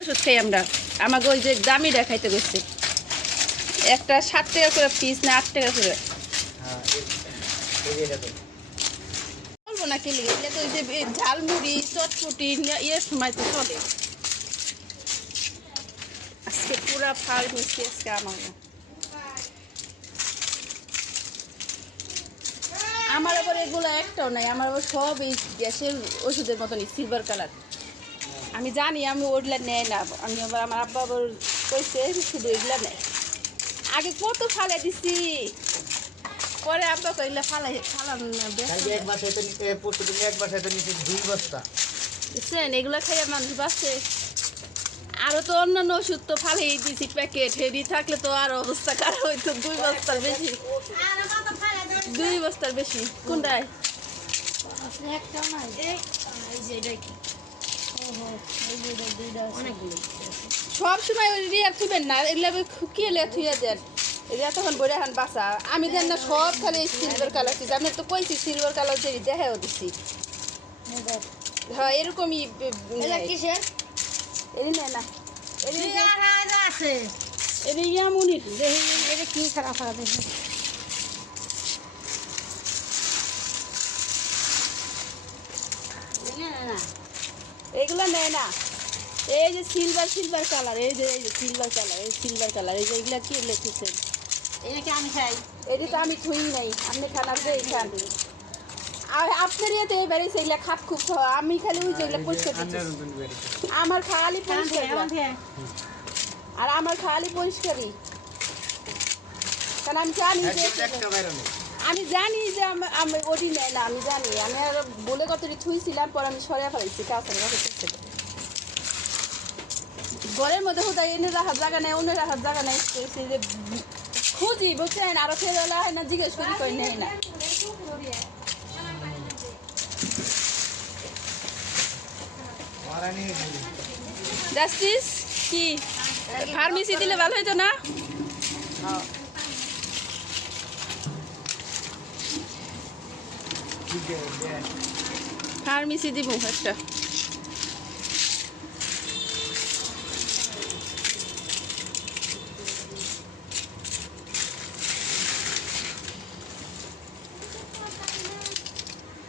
ওষুধ খাই আমরা। আমাকে ওই যে দামি দেখাইতে গেছে একটা ষাট টাকা করে পিস না আট টাকা করে। বলব না কে লিগে এটা তো ওই যে ঝালমুড়ি সময় তো চলে। আজকে পুরা ফাল আজকে আমার আমার আবার এগুলো একটাও নাই, আমার আবার সব এই গ্যাসের ওষুধের মতনই সিলভার কালার আমি জানি আমি ওগুলা নেয় না। আমি আবার আমার আব্বা আবার কইছে শুধু এগুলা নেয় আগে কত ফালে দিছি? পরে আব্বা কইলে ফালাই কালকে এক বাসায় তো নিতে পরশু দিন এক বাসায় তো নিতে দুই বস্তা। বুঝছেন? এগুলো খাইয়ে মানুষ বাঁচছে আরও তো অন্যান্য ওষুধ তো ফালেই দিছি প্যাকেট। হেভি থাকলে তো আর অবস্থা খারাপ হইতো দুই বস্তার বেশি। দুই বস্তার বেশি। কোনটায়? সব সময় ওই রিয়া থুবেন না এগুলো শুকিয়ে লে থুয়ে দেন। রিয়া তখন বইরা হান বাসা আমি দেন না সব খালি সিলভার কালার দিচ্ছি আমি তো কইছি সিলভার কালার যে দেখাও দিছি। হ্যাঁ এরকমই এরি নেয় না। এরি এরি ইয়ামুনির। কি খারাপ হবে। এগুলো নেয় না। এই যে সিলভার সিলভার কালার এই যে এই যে সিলভার কালার এই সিলভার কালার এই যে এগুলা কি লিখেছেন? এটাকে আমি খাই? এটি তো আমি থুই নাই আপনি খান আপনি খান। আর আপনার ইয়েতে এবারে সেগুলা খাপ খুব খাওয়া। আমি খালি ওই যেগুলা পরিষ্কার আমার খালি পরিষ্কার আর আমার খালি পরিষ্কারই। কারণ আমি জানি যে আমি জানি যে আমি ওটি নেয় না আমি জানি। আমি আর বলে কতটি থুইছিলাম পর আমি সরিয়ে ফেলাইছি কাছে ঘরের মধ্যে কোথায় এনে রাখার জায়গা নেই অন্য রাখার জায়গা নেই সেই যে খুঁজি বুঝছেন, আরও ফেরোলা হয় না, জিজ্ঞেস করি কই নেই না। জাস্টিস, কি? ফার্মেসি দিলে ভালো হতো না? ফার্মেসি দিব একটা।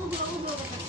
ಹೋಗುವ ಹೋಗುವ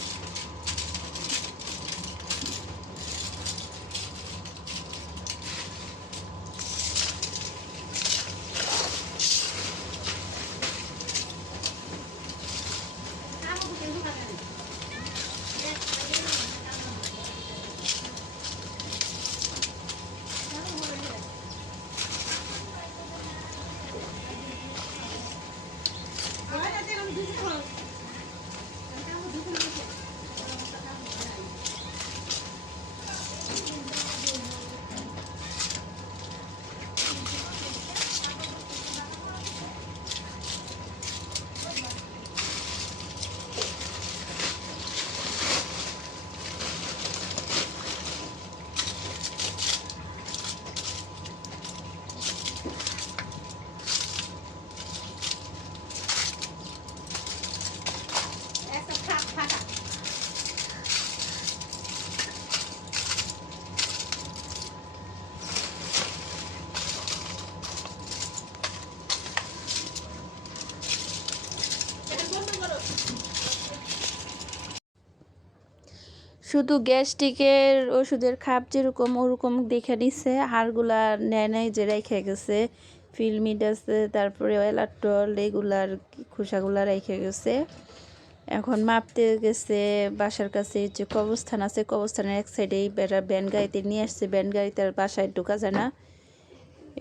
শুধু গ্যাস্ট্রিকের ওষুধের খাপ যেরকম ওরকম দেখে নিচ্ছে হাড়গুলা নেয় নেয় যে রেখে গেছে, ফিলমিড আছে, তারপরে এলাট্রল এগুলার খোসাগুলা রেখে গেছে। এখন মাপতে গেছে, বাসার কাছে যে কবস্থান আছে কবস্থানের এক সাইডেই বেড়া ব্যান গাড়িতে নিয়ে আসছে, ব্যান গাড়িতে আর বাসায় ঢোকা যায় না।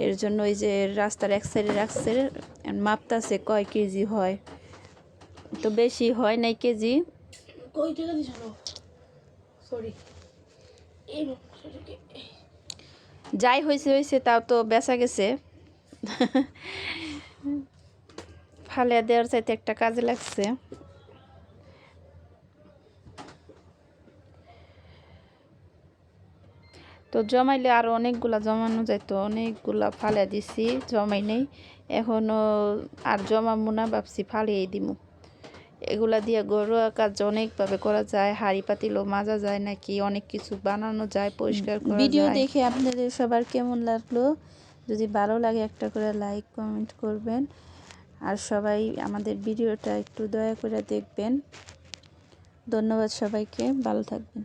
এর জন্য ওই যে রাস্তার এক সাইডে রাখছে মাপতাছে কয় কেজি হয়। তো বেশি হয় নাই কেজি। যাই হয়েছে হয়েছে তাও তো বেচা গেছে। ফালিয়া দেওয়ার চাইতে একটা কাজে লাগছে। তো জমাইলে আরও অনেকগুলা জমানো যাইতো, অনেকগুলা ফালিয়া দিছি, জমাই নেই। এখনও আর জমাবো না, ভাবছি ফালিয়েই দিমু। এগুলা দিয়ে ঘরোয়া কাজ অনেকভাবে করা যায় হাঁড়ি পাতিলও মাজা যায় নাকি অনেক কিছু বানানো যায় পরিষ্কার করা ভিডিও দেখে আপনাদের সবার কেমন লাগল? যদি ভালো লাগে একটা করে লাইক কমেন্ট করবেন। আর সবাই আমাদের ভিডিওটা একটু দয়া করে দেখবেন। ধন্যবাদ সবাইকে ভালো থাকবেন।